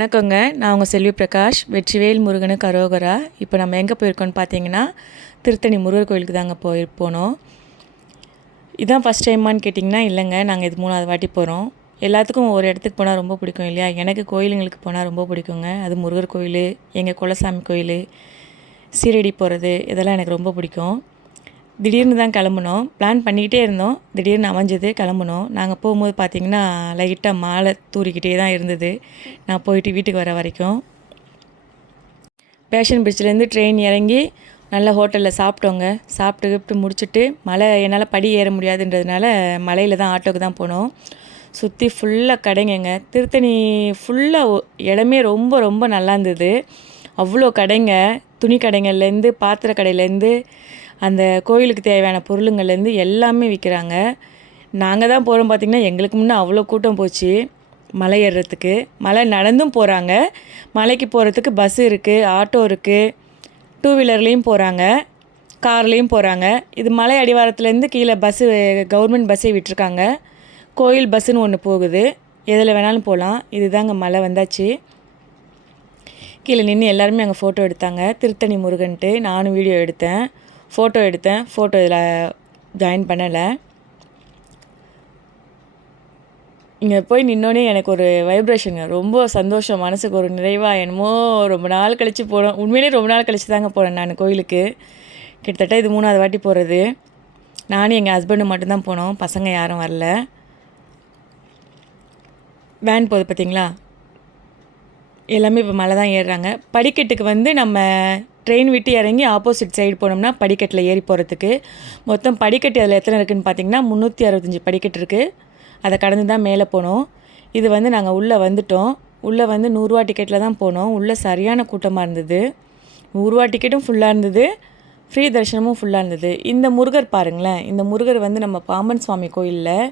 வணக்கங்க. நான் உங்கள் செல்வி பிரகாஷ் வெற்றிவேல் முருகனு கரோகரா. இப்போ நம்ம எங்கே போயிருக்கோம்னு பார்த்தீங்கன்னா திருத்தணி முருகர் கோயிலுக்கு தாங்க போய் போனோம். இதான் ஃபஸ்ட் டைமான்னு கேட்டிங்கன்னா இல்லைங்க. நாங்கள் இது மூணாவது வாட்டி போகிறோம் எல்லாத்துக்கும் ஒரு இடத்துக்கு போனால் ரொம்ப பிடிக்கும் இல்லையா? எனக்கு கோயிலுங்களுக்கு போனால் ரொம்ப பிடிக்குங்க. அது முருகர் கோயில் எங்கள் குலசாமி கோயில் சீரடி போகிறது இதெல்லாம் எனக்கு ரொம்ப பிடிக்கும். திடீர்னு தான் கிளம்புனோம். பிளான் பண்ணிக்கிட்டே இருந்தோம். திடீர்னு அமைஞ்சது கிளம்புனோம். நாங்கள் போகும்போது பார்த்தீங்கன்னா லைட்டாக மாலை தூரிக்கிட்டே தான் இருந்தது. நான் போயிட்டு வீட்டுக்கு வர வரைக்கும். பேஷன் பிரிட்ஜ்லேருந்து ட்ரெயின் இறங்கி நல்ல ஹோட்டலில் சாப்பிட்டோங்க. சாப்பிட்டு கிப்ட்டு முடிச்சுட்டு மலை என்னால் படி ஏற முடியாதுன்றதுனால மலையில் தான் ஆட்டோக்கு தான் போனோம். சுற்றி ஃபுல்லாக கடைங்கங்க. திருத்தணி ஃபுல்லாக இடமே ரொம்ப ரொம்ப நல்லா இருந்தது. அவ்வளோ கடைங்க. துணி கடைங்கள்லேருந்து பாத்திர கடையிலேருந்து அந்த கோயிலுக்கு தேவையான பொருளுங்கள்லேருந்து எல்லாமே விற்கிறாங்க. நாங்கள் தான் போகிறோம் பார்த்திங்கன்னா எங்களுக்கு முன்னே அவ்வளோ கூட்டம் போச்சு. மலை ஏறுறதுக்கு. மலை நடந்தும் போகிறாங்க மலைக்கு போகிறதுக்கு பஸ் இருக்குது ஆட்டோ இருக்குது டூ வீலர்லேயும் போகிறாங்க கார்லேயும் போகிறாங்க இது மலை அடிவாரத்துலேருந்து கீழே பஸ்ஸு கவர்மெண்ட் பஸ்ஸே விட்டுருக்காங்க. கோயில் பஸ்ஸுன்னு ஒன்று போகுது. எதில் வேணாலும் போகலாம் இதுதாங்க மலை வந்தாச்சு. கீழே நின்று எல்லாருமே அங்கே ஃபோட்டோ எடுத்தாங்க. திருத்தணி முருகன்ட்டு. நானும் வீடியோ எடுத்தேன். ஃபோட்டோ எடுத்தேன். ஃபோட்டோ இதில் ஜாயின் பண்ணலை. இங்கே போய் நின்னோடனே எனக்கு ஒரு வைப்ரேஷனுங்க ரொம்ப சந்தோஷம். மனசுக்கு ஒரு நிறைவாக என்னமோ ரொம்ப நாள் கழித்து போனோம். உண்மையிலே ரொம்ப நாள் கழித்து தாங்க போனேன் நான் கோயிலுக்கு. கிட்டத்தட்ட இது மூணாவது வாட்டி போகிறது நானும் எங்கள் ஹஸ்பண்டும் மட்டும்தான் போனோம். பசங்க யாரும் வரல. வேன் போகுது பார்த்தீங்களா எல்லாமே இப்போ மலை தான் ஏறுறாங்க. படிக்கட்டுக்கு வந்து நம்ம ட்ரெயின் விட்டு இறங்கி ஆப்போசிட் சைடு போனோம்னா படிக்கட்டில் ஏறி போகிறதுக்கு மொத்தம் படிக்கட்டு அதில் எத்தனை இருக்குதுன்னு பார்த்தீங்கன்னா முந்நூற்றி அறுபத்தஞ்சி படிக்கட்டு இருக்குது அதை கடந்து தான் மேலே போனோம். இது வந்து நாங்கள் உள்ளே வந்துட்டோம். உள்ளே வந்து நூறுரூவா டிக்கெட்டில் தான் போனோம். உள்ளே சரியான கூட்டமாக இருந்தது. நூறுரூவா டிக்கெட்டும் ஃபுல்லாக இருந்தது. ஃப்ரீ தரிசனமும் ஃபுல்லாக இருந்தது. இந்த முருகர் பாருங்களேன். இந்த முருகர் வந்து நம்ம பாம்பன் சுவாமி கோயிலில்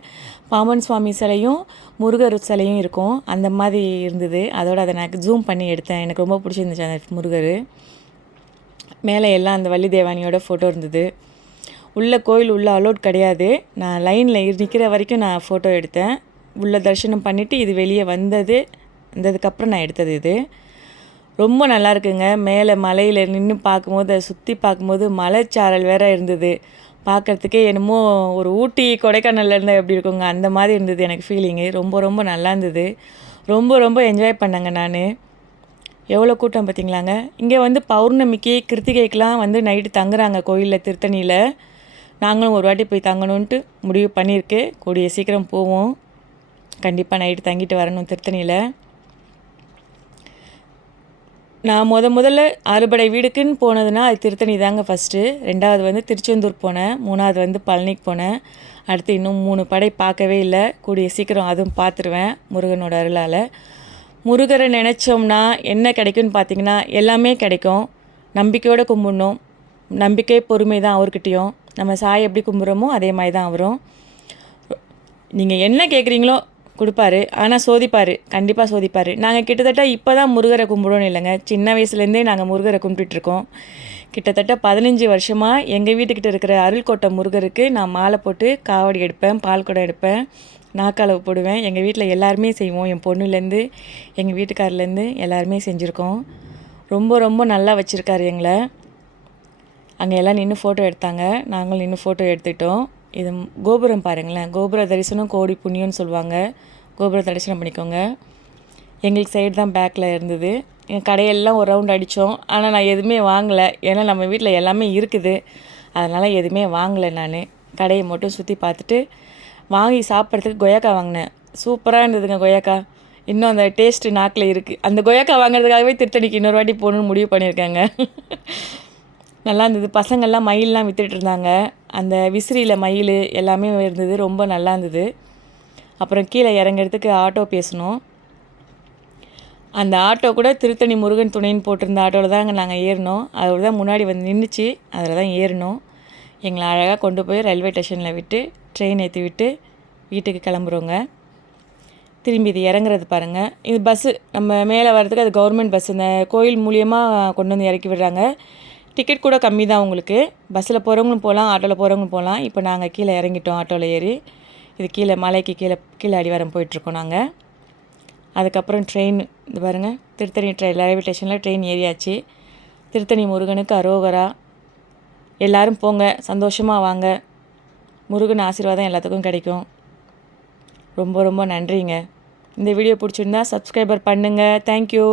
பாம்பன் சுவாமி சிலையும் முருகர் சிலையும் இருக்கும். அந்த மாதிரி இருந்தது. அதோட அதை நான் ஜூம் பண்ணி எடுத்தேன். எனக்கு ரொம்ப பிடிச்சிருந்துச்சு அந்த முருகர். மேலே எல்லாம் அந்த வள்ளி தேவானியோட ஃபோட்டோ இருந்தது. உள்ளே கோயில் உள்ளே அலோட் கிடையாது. நான் லைனில் நிற்கிற வரைக்கும் நான் ஃபோட்டோ எடுத்தேன். உள்ளே தரிசனம் பண்ணிவிட்டு இது வெளியே வந்தது. வந்ததுக்கப்புறம் நான் எடுத்தது இது. ரொம்ப நல்லா இருக்குங்க. மேலே மலையில் நின்று பார்க்கும்போது அதை சுற்றி பார்க்கும்போது மலைச்சாரல் வேற இருந்தது. பார்க்குறதுக்கே என்னமோ ஒரு ஊட்டி கொடைக்கானலில் இருந்தால் எப்படி இருக்குங்க? அந்த மாதிரி இருந்தது எனக்கு ஃபீலிங்கு ரொம்ப ரொம்ப நல்லா இருந்தது. ரொம்ப ரொம்ப என்ஜாய் பண்ணேங்க நான். எவ்வளோ கூட்டம் பார்த்தீங்களாங்க? இங்கே வந்து பௌர்ணமிக்கு கிருத்திகைக்கெலாம் வந்து நைட்டு தங்குறாங்க கோயிலில் திருத்தணியில். நாங்களும் ஒரு வாட்டி போய் தங்கணுன்ட்டு முடிவு பண்ணியிருக்கு. கூடிய சீக்கிரம் போவோம். கண்டிப்பாக நைட்டு தங்கிட்டு வரணும் திருத்தணியில். நான் முத முதல்ல அறுபடை வீடுக்குன்னு போனதுன்னா அது திருத்தணி தாங்க ஃபஸ்ட்டு ரெண்டாவது வந்து திருச்செந்தூர் போனேன். மூணாவது வந்து பழனிக்கு போனேன். அடுத்து இன்னும் மூணு படை பார்க்கவே இல்லை. கூடிய சீக்கிரம் அதுவும் பார்த்துருவேன் முருகனோட அருளால். முருகரை நினச்சோம்னா என்ன கிடைக்கும்னு பார்த்தீங்கன்னா எல்லாமே கிடைக்கும். நம்பிக்கையோடு கும்பிடணும். நம்பிக்கை பொறுமை தான் அவர்கிட்டையும். நம்ம சாய் எப்படி கும்பிட்றோமோ அதே மாதிரி தான் அவரும். நீங்கள் என்ன கேட்குறீங்களோ கொடுப்பாரு. ஆனால் சோதிப்பார். கண்டிப்பாக சோதிப்பார். நாங்கள் கிட்டத்தட்ட இப்போ தான் முருகரை கும்பிடணும் இல்லைங்க. சின்ன வயசுலேருந்தே நாங்கள் முருகரை கும்பிட்டுருக்கோம் கிட்டத்தட்ட பதினஞ்சு வருஷமாக எங்கள் வீட்டுக்கிட்ட இருக்கிற அருள்கோட்டை முருகருக்கு நான் மாலை போட்டு காவடி எடுப்பேன் பால் குடம் எடுப்பேன். நாக்களவு போடுவேன். எங்கள் வீட்டில் எல்லாருமே செய்வோம். என் பொண்ணுலேருந்து எங்கள் வீட்டுக்காரர்லேருந்து எல்லாருமே செஞ்சுருக்கோம். ரொம்ப ரொம்ப நல்லா வச்சுருக்காரு எங்களை. அங்கே எல்லாம் நின்று ஃபோட்டோ எடுத்தாங்க. நாங்களும் நின்று ஃபோட்டோ எடுத்துக்கிட்டோம். இது கோபுரம் பாருங்களேன். கோபுர தரிசனம் கோடி புண்ணியம்னு சொல்லுவாங்க. கோபுர தரிசனம் பண்ணிக்கோங்க. எங்களுக்கு சைடு தான் பேக்கில் இருந்தது. என் கடையெல்லாம் ஒரு ரவுண்ட் அடித்தோம். ஆனால் நான் எதுவுமே வாங்கலை. ஏன்னா நம்ம வீட்டில் எல்லாமே இருக்குது. அதனால் எதுவுமே வாங்கலை நான். கடையை மட்டும் சுற்றி பார்த்துட்டு வாங்கி சாப்பிட்றதுக்கு கொய்யாக்கா வாங்கினேன். சூப்பராக இருந்ததுங்க கொய்யாக்கா இன்னும் அந்த டேஸ்ட்டு நாக்கில் இருக்குது அந்த கொய்யாக்கா வாங்குறதுக்காகவே திருத்தணிக்கு இன்னொரு வாட்டி போகணுன்னு முடிவு பண்ணியிருக்காங்க. நல்லா இருந்தது. பசங்கள்லாம் மயிலெலாம் விற்றுட்டு இருந்தாங்க. அந்த விசிறியில் மயில் எல்லாமே இருந்தது. ரொம்ப நல்லா இருந்தது. அப்புறம் கீழே இறங்குறதுக்கு ஆட்டோ பேசணும். அந்த ஆட்டோ கூட திருத்தணி முருகன் துணைன்னு போட்டிருந்த ஆட்டோவில் தான் நாங்கள் ஏறினோம். அதோட தான் முன்னாடி வந்து நின்றுச்சு அதில் தான் ஏறினோம். எங்களை அழகாக கொண்டு போய் ரயில்வே ஸ்டேஷனில் விட்டு ட்ரெயின் ஏற்றி விட்டு வீட்டுக்கு கிளம்புறோங்க. திரும்பி இது இறங்குறது பாருங்கள் இது பஸ்ஸு நம்ம மேலே வர்றதுக்கு அது கவர்மெண்ட் பஸ் இந்த கோயில் மூலியமாக கொண்டு வந்து இறக்கி விடுறாங்க. டிக்கெட் கூட கம்மி தான் உங்களுக்கு. பஸ்ஸில் போகிறவங்களும் போகலாம் ஆட்டோவில் போகிறவங்களும் போகலாம் இப்போ நாங்கள் கீழே இறங்கிட்டோம் ஆட்டோவில் ஏறி. இது கீழே மலைக்கு கீழே கீழே அடிவாரம் போயிட்டுருக்கோம் நாங்கள் அதுக்கப்புறம் ட்ரெயின் இது பாருங்கள் திருத்தணி ட்ரெயின் ரயில்வே ஸ்டேஷனில் ட்ரெயின் ஏறியாச்சு. திருத்தணி முருகனுக்கு அரோகரா. எல்லாரும் போங்க சந்தோஷமாக வாங்க. முருகன் ஆசீர்வாதம் எல்லாத்துக்கும் கிடைக்கும். ரொம்ப ரொம்ப நன்றிங்க. இந்த வீடியோ பிடிச்சிருந்தா சப்ஸ்கிரைபர் பண்ணுங்கள் தேங்க்யூ